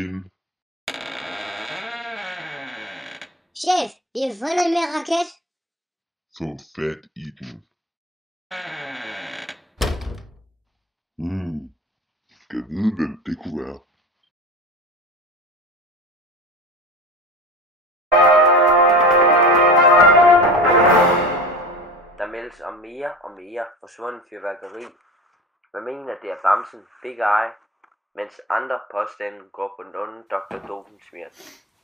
hende. Chef, vi har fundet en mere raket. Få fat i den. Skal vide, hvem det kunne være. Der meldes om mere og mere forsvundet fyrværkeri. Man mener, det er bamsen Big Eye, mens andre påstande går på den onde Dr. Doofensmirn.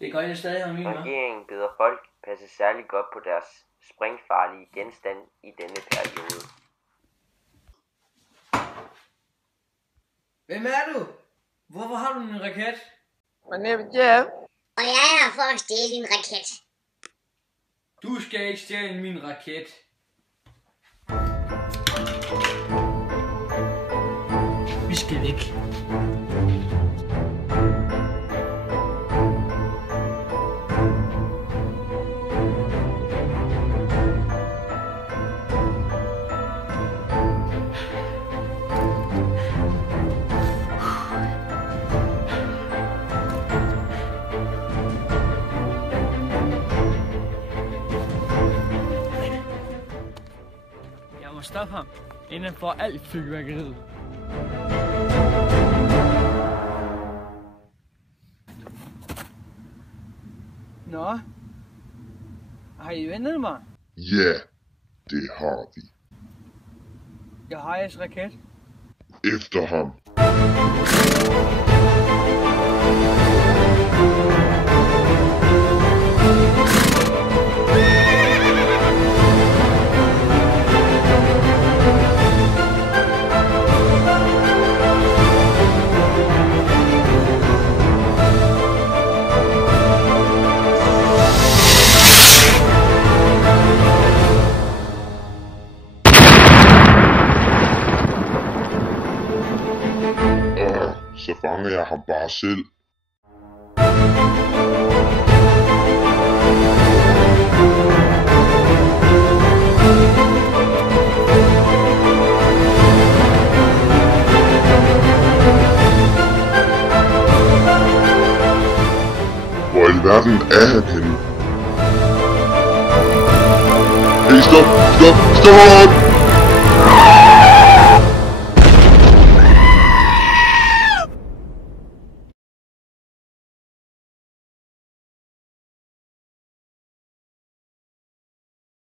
Det gør jeg stadig, Hermine. Regeringen beder folk passe særligt godt på deres springfarlige genstand i denne periode. Hvem er du? Hvorfor har du en raket? My name is Jeff. Og jeg er her for at stjæle din raket. Du skal ikke stjæle min raket. Vi skal væk. Jeg må stoppe ham, inden han får alt fyrværkeriet. Nå, har I ventet mig? Ja, det har vi. Jeg har jeres raket. Efter ham. Så fanger jeg ham bare selv. Hvor i alverden er han henne? Hey, stop!